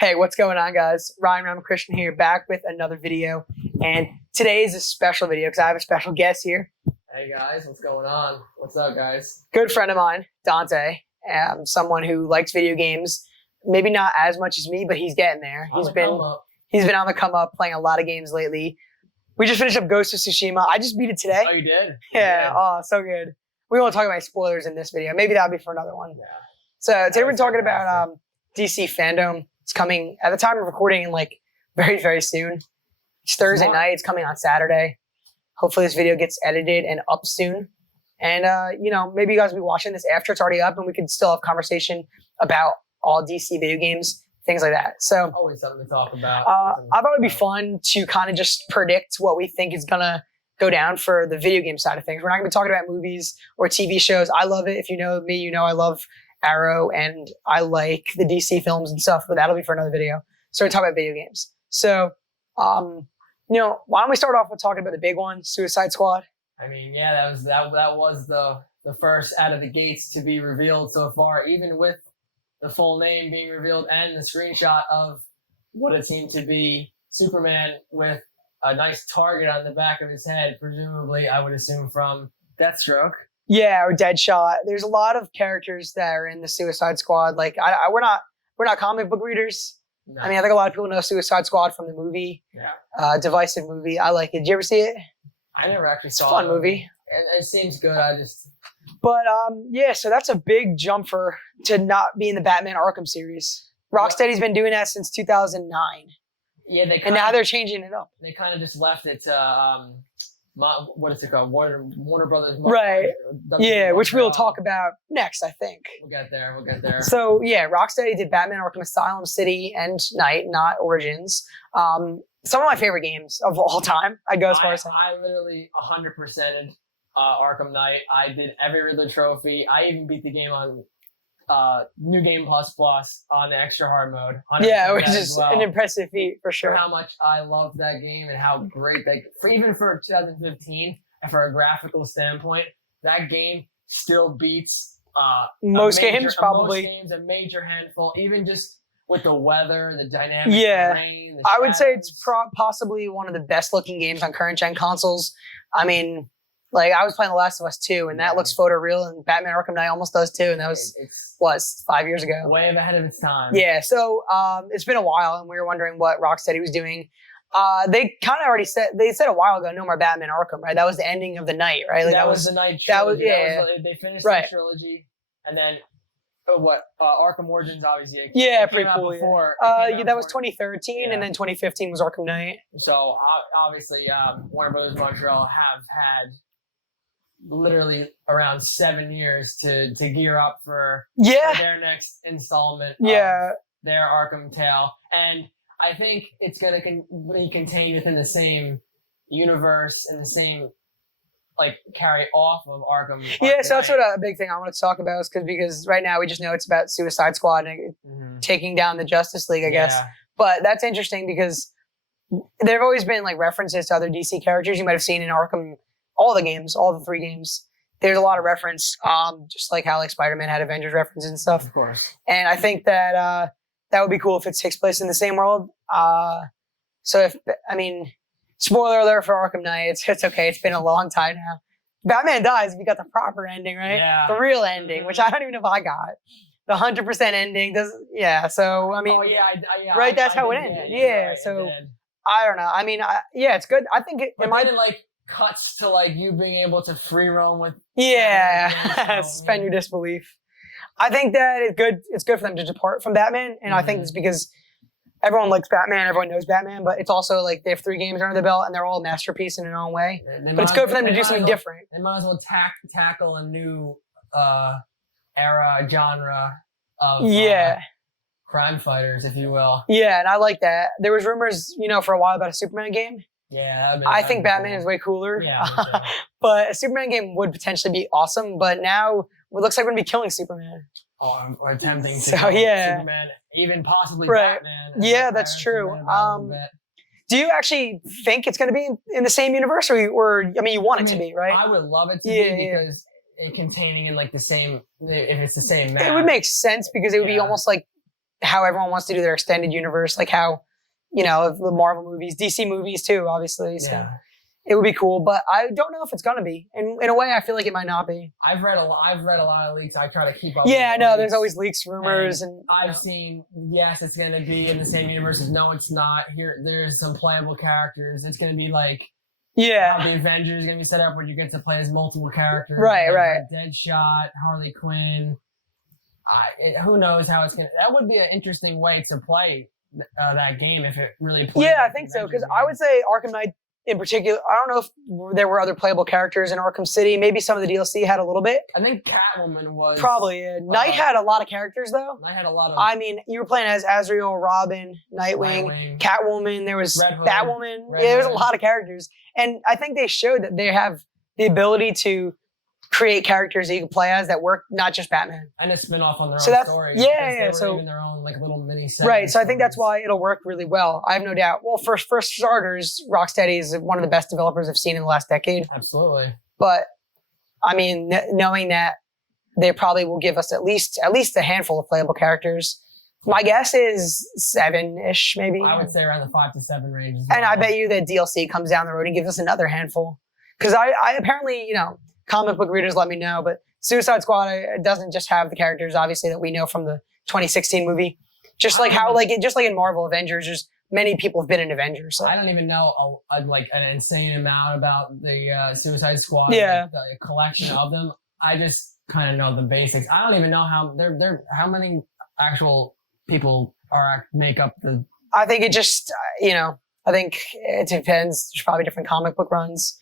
Hey, what's going on, guys? Ramakrishnan here, back with another video. And today is a special video because I have a special guest here. Hey guys, what's going on? What's up, guys? Good friend of mine, Dante. Someone who likes video games. Maybe not as much as me, but he's getting there. He's been on the come up, playing a lot of games lately. We just finished up Ghost of Tsushima. I just beat it today. Oh, you did? Yeah. Oh, so good. We won't talk about spoilers in this video. Maybe that'll be for another one. Yeah. So today we're talking about DC fandom. It's coming at the time of recording in like very, very soon. It's Thursday night. It's coming on Saturday. Hopefully this video gets edited and up soon. And, maybe you guys will be watching this after it's already up and we can still have conversation about all DC video games, things like that. So always something to talk about. I thought it'd be fun to kind of just predict what we think is going to go down for the video game side of things. We're not going to be talking about movies or TV shows. I love it. If you know me, you know I love Arrow and I like the DC films and stuff, but that'll be for another video. So we're talking about video games. So, why don't we start off with talking about the big one, Suicide Squad? I mean, yeah, that was the first out of the gates to be revealed so far, even with the full name being revealed and the screenshot of what it seemed to be Superman with a nice target on the back of his head, presumably, I would assume, from Deathstroke. Yeah, or Deadshot. There's a lot of characters that are in the Suicide Squad. Like, we're not comic book readers. No. I mean, I think a lot of people know Suicide Squad from the movie. Yeah. Divisive movie. I like it. Did you ever see it? I never actually saw it. It's a fun movie. It seems good. But so that's a big jump to not be in the Batman Arkham series. Rocksteady's been doing that since 2009. Yeah, and now they're changing it up. They kind of just left it to what is it called? Warner Brothers. Right. Yeah, which we'll talk about next, I think. We'll get there. So yeah, Rocksteady did Batman Arkham Asylum, City, and Night, not Origins. Some of my favorite games of all time. I'd go as far as saying. I literally 100%ed Arkham Knight. I did every Riddler trophy. I even beat the game on New Game Plus on the extra hard mode. Yeah, which is an impressive feat for sure. For how much I loved that game and how great even for 2015 and for a graphical standpoint, that game still beats most games probably. Most games, a major handful, even just with the weather, the dynamic, yeah, the rain, the I would say it's possibly one of the best looking games on current gen consoles. I mean, like, I was playing The Last of Us 2, and that looks photoreal, and Batman Arkham Knight almost does too, and that was 5 years ago. Way ahead of its time. Yeah, so it's been a while, and we were wondering what Rocksteady was doing. They kind of already said a while ago, no more Batman Arkham, right? That was the ending of the Night, right? Like, that was the Night trilogy. They finished the trilogy, and then Arkham Origins, obviously. Yeah, pretty cool. That was 2013, and then 2015 was Arkham Knight. So obviously, Warner Brothers Montreal have had literally around 7 years to gear up for their next installment of their Arkham tale, and I think it's going to be contained within the same universe and the same carry off of Arkham. Yeah, so that's what a big thing I want to talk about is because right now we just know it's about Suicide Squad and taking down the Justice League, I guess. But that's interesting because there have always been references to other DC characters you might have seen in Arkham. All the games, all the 3 games, there's a lot of reference, just like how Spider-Man had Avengers references and stuff. Of course. And I think that that would be cool if it takes place in the same world. Spoiler alert for Arkham Knight, it's okay, it's been a long time now. Batman dies, we got the proper ending, right? Yeah. The real ending, which I don't even know if I got. The 100% ending, so, I mean, right, that's how it ended. Yeah, so, I don't know. I mean, it's good. I think it might... cuts to you being able to free roam with suspend your disbelief. I think that it's good for them to depart from Batman, and I think it's because everyone likes Batman, everyone knows Batman, but it's also they have 3 games under the belt and they're all a masterpiece in their own way. But it's good for them to do something different. They might as well tackle a new era genre of crime fighters, if you will. Yeah, and I like that. There was rumors, for a while about a Superman game. Yeah, I think Batman is way cooler. Yeah, but a Superman game would potentially be awesome. But now it looks like we're gonna be killing Superman. Or attempting to kill Superman, even possibly Batman. Yeah, that's true. Do you actually think it's gonna be in the same universe, or you want it to be, right? I would love it to be because it containing in the same. If it's the same map, it would make sense because it would be almost like how everyone wants to do their extended universe, like how, you know, the Marvel movies, DC movies too, obviously. So. Yeah. It would be cool, but I don't know if it's gonna be. And in a way, I feel like it might not be. I've read a lot of leaks. I try to keep up. Yeah, I know. There's always leaks, rumors, and I've seen. Yes, it's gonna be in the same universe. No, it's not. There's some playable characters. It's gonna be like how the Avengers is gonna be set up, where you get to play as multiple characters. Right. Deadshot, Harley Quinn. Who knows how it's gonna? That would be an interesting way to play that game if it really. Yeah, I think so, because I would say Arkham Knight. In particular, I don't know if there were other playable characters in Arkham City. Maybe some of the DLC had a little bit. I think Catwoman was... Probably, yeah. Knight had a lot of characters, though. Knight had a lot of... I mean, you were playing as Azrael, Robin, Nightwing, Catwoman, there was Batwoman. There was a lot of characters. And I think they showed that they have the ability to create characters that you can play as that work, not just Batman. And a spin-off on their own story. Yeah. So even their own like little mini segments. Right. So I think that's why it'll work really well. I have no doubt. Well, for starters, Rocksteady is one of the best developers I've seen in the last decade. Absolutely. But I mean, knowing that they probably will give us at least a handful of playable characters. My guess is 7-ish, maybe. I would say around the 5 to 7 range. And I bet you that DLC comes down the road and gives us another handful. Because I apparently, you know, comic book readers let me know, but Suicide Squad doesn't just have the characters, obviously, that we know from the 2016 movie. Just like in Marvel Avengers, there's many people have been in Avengers. So. I don't even know an insane amount about the Suicide Squad. Yeah. Like, the collection of them. I just kind of know the basics. I don't even know how many actual people make up the. I think it just I think it depends. There's probably different comic book runs.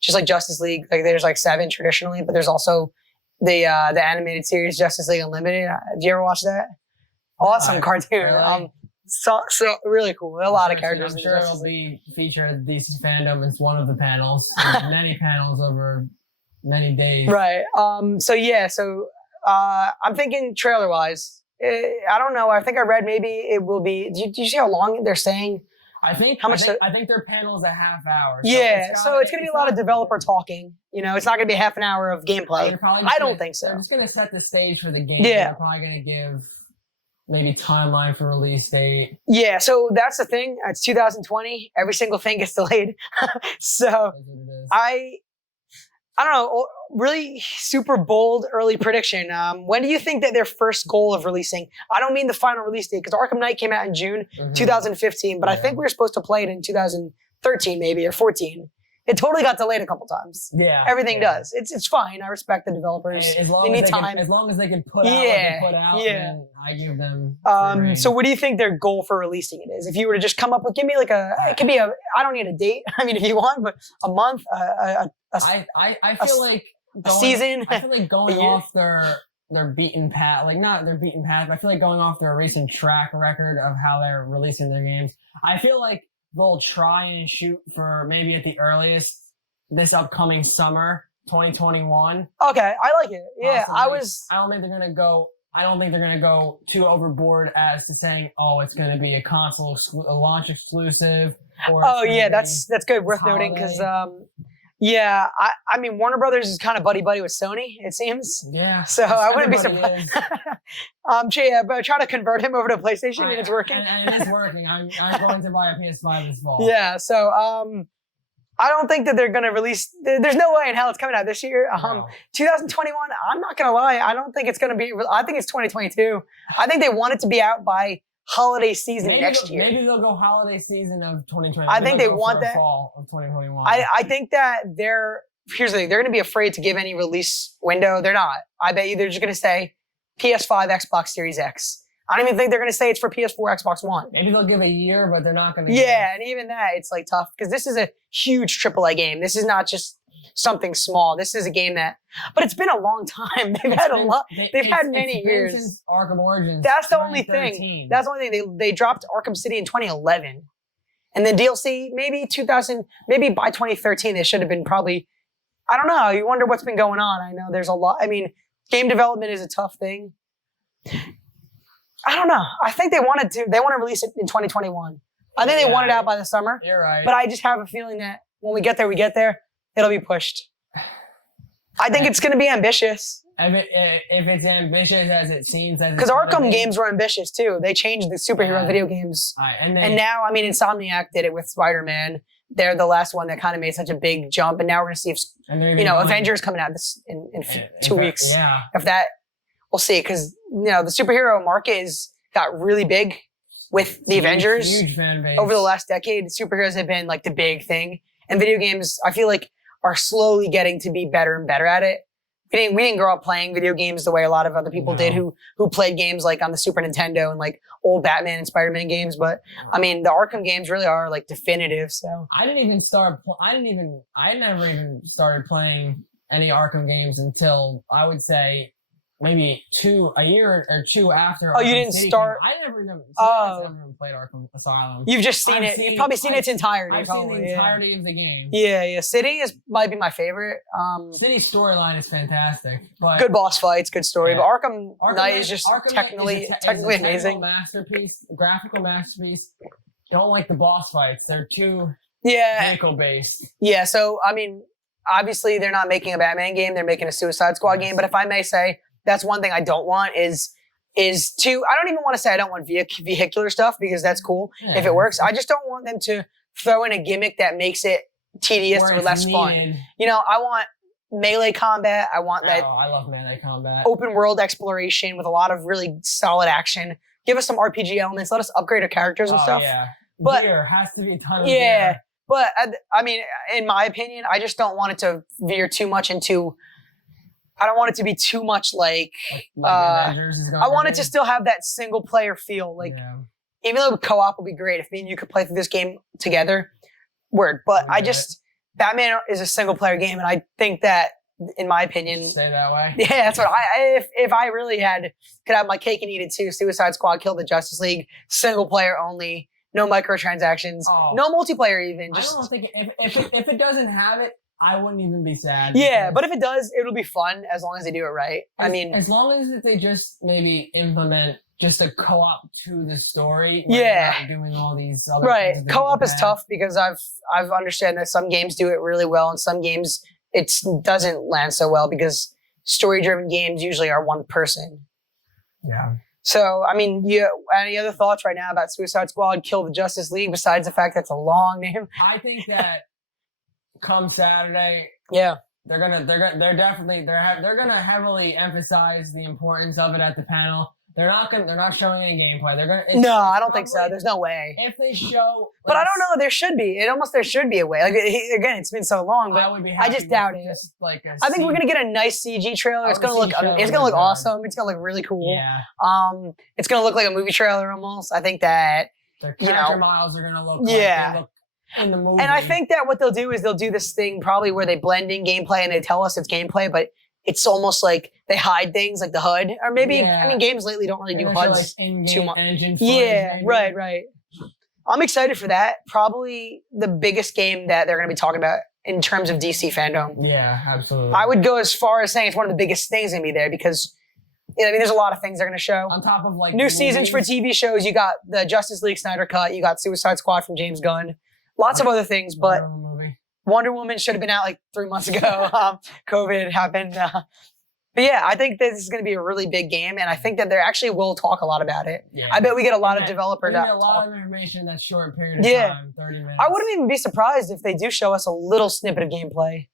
Just like Justice League, like there's like 7 traditionally, but there's also the animated series Justice League Unlimited. Did you ever watch that? Awesome cartoon. Really? So really cool. A lot of characters. I'm sure it'll be featured. DC fandom is one of the panels. Many panels over many days. Right. So I'm thinking trailer wise. I don't know. I think I read maybe it will be. Do you see how long they're saying? I think their panel is a half hour. So it's going to be a lot of developer talking. You know, it's not going to be half an hour of gameplay. I don't think so. They're just going to set the stage for the game. Yeah. They're probably going to give maybe timeline for release date. Yeah, so that's the thing. It's 2020. Every single thing gets delayed. So I don't know, really super bold early prediction. When do you think that their first goal of releasing? I don't mean the final release date, because Arkham Knight came out in June 2015, but I think we were supposed to play it in 2013 maybe, or 14. It totally got delayed a couple times. Yeah. Everything does. It's fine. I respect the developers. They need time. As long as they can put out what they put out, then I give them so what do you think their goal for releasing it is? If you were to just come up with, give me like it could be I don't need a date. I mean, if you want, but a month, I feel like a season. I feel like going off their beaten path, like not their beaten path, but I feel like going off their recent track record of how they're releasing their games. I feel like they'll try and shoot for maybe at the earliest this upcoming summer, 2021. Okay, I like it. Yeah, I don't think they're gonna go too overboard as to saying, oh, it's gonna be a launch exclusive. Or that's good. Worth noting, because I mean, Warner Brothers is kind of buddy-buddy with Sony, it seems. Yeah. So I wouldn't be surprised. But try to convert him over to PlayStation, and it's working. And it is working. I'm going to buy a PS5 this fall. Yeah, so I don't think that they're going to release... There's no way in hell it's coming out this year. No. 2021, I'm not going to lie. I don't think it's going to be... I think it's 2022. I think they want it to be out by holiday season next year. Maybe they'll go holiday season of 2020. I think they want that. Fall of 2021. I think that here's the thing. They're going to be afraid to give any release window. They're not. I bet you they're just going to say PS5, Xbox Series X. I don't even think they're going to say it's for PS4, Xbox One. Maybe they'll give a year, but they're not going to. Yeah, and even that, it's like tough, because this is a huge AAA game. This is not just something small. This is a game but it's been a long time. They've had a lot. They've had many years. Since Arkham Origins. That's the only thing. That's the only thing. They dropped Arkham City in 2011, and then DLC maybe by 2013 they should have been probably. I don't know. You wonder what's been going on. I know there's a lot. I mean, game development is a tough thing. I don't know. I think they want to release it in 2021. I think they want it out by the summer. You're right. But I just have a feeling that when we get there, it'll be pushed. I think it's going to be ambitious. if it's ambitious as it seems, because Arkham games were ambitious too. They changed the superhero video games, and now I mean, Insomniac did it with Spider-Man. They're the last one that kind of made such a big jump, and now we're gonna see if Avengers coming out in 2 weeks. Yeah, if that, we'll see, because the superhero market got really big with the Avengers. Huge fan base. Over the last decade. Superheroes have been like the big thing, and video games, I feel like, are slowly getting to be better and better at it. We didn't grow up playing video games the way a lot of other people did who played games like on the Super Nintendo and like old Batman and Spider-Man games. But I mean, the Arkham games really are like definitive. So I never even started playing any Arkham games until I would say maybe a year or two after. Oh, you didn't start? I never even played Arkham Asylum. You've just seen it. You've probably seen its entirety. I've seen the entirety of the game. Yeah. City might be my favorite. City's storyline is fantastic. But good boss fights, good story. Yeah. But Arkham Knight is just technically amazing. Graphical masterpiece. Don't like the boss fights. They're too vehicle based. Yeah. So I mean, obviously they're not making a Batman game. They're making a Suicide Squad game. But if I may say, that's one thing I don't want is I don't even want to say I don't want vehicular stuff, because that's cool if it works. I just don't want them to throw in a gimmick that makes it tedious or less fun. I want melee combat. I want that. Oh, I love melee combat. Open world exploration with a lot of really solid action. Give us some RPG elements. Let us upgrade our characters and stuff. Yeah. But gear has to be a ton of gear. But I mean, in my opinion, I just don't want it to veer too much into. I don't want it to be too much like Avengers is I want it to still have that single player feel. Like, even though co-op would be great, if me and you could play through this game together, But Batman is a single player game, and I think that, in my opinion, stay that way. Yeah, that's what if I really could have my cake and eat it too. Suicide Squad, Kill the Justice League, single player only, no microtransactions, no multiplayer even. I don't think if it doesn't have it, I wouldn't even be sad. Yeah, but if it does, it'll be fun as long as they do it right. As long as they just maybe implement just a co-op to the story. Yeah, doing all these other things. Co-op is tough because I've understand that some games do it really well, and some games it doesn't land so well because story-driven games usually are one person. Yeah. So, I mean, any other thoughts right now about Suicide Squad, Kill the Justice League, besides the fact that it's a long name? I think that come Saturday, they're gonna heavily emphasize the importance of it at the panel. They're not showing any gameplay. I don't think so. There's no way. If they show, but I don't know. There should be. There should be a way. Like, again, it's been so long, but I just doubt it. I think we're gonna get a nice CG trailer. It's gonna look awesome. It's gonna look really cool. Yeah. It's gonna look like a movie trailer almost. I think that their character models are gonna look like they look in the movie. And I think that what they'll do is they'll do this thing probably where they blend in gameplay and they tell us it's gameplay, but it's almost like they hide things like the HUD, or maybe I mean games lately don't really do HUDs too much. Yeah, right. I'm excited for that. Probably the biggest game that they're going to be talking about in terms of DC fandom. Yeah, absolutely. I would go as far as saying it's one of the biggest things going to be there because there's a lot of things they're going to show. On top of like new seasons for TV shows, you got the Justice League Snyder Cut, you got Suicide Squad from James Gunn, lots of other things, but. Wonder Woman should have been out like 3 months ago. COVID happened. But yeah, I think this is going to be a really big game, and I think that they actually will talk a lot about it. Yeah. I bet we get a lot of developer. We get a lot of information in that short period of time, 30 minutes. I wouldn't even be surprised if they do show us a little snippet of gameplay.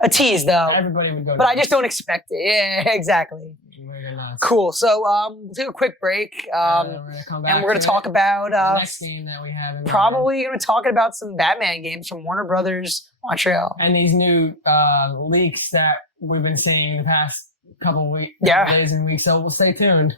A tease, though. Everybody would go. But I just don't expect it. Yeah, exactly. Cool. So we'll take a quick break, and we're going to talk about the next game that we have. Probably going to talk about some Batman games from Warner Brothers Montreal, and these new leaks that we've been seeing the past couple days and weeks. So we'll stay tuned.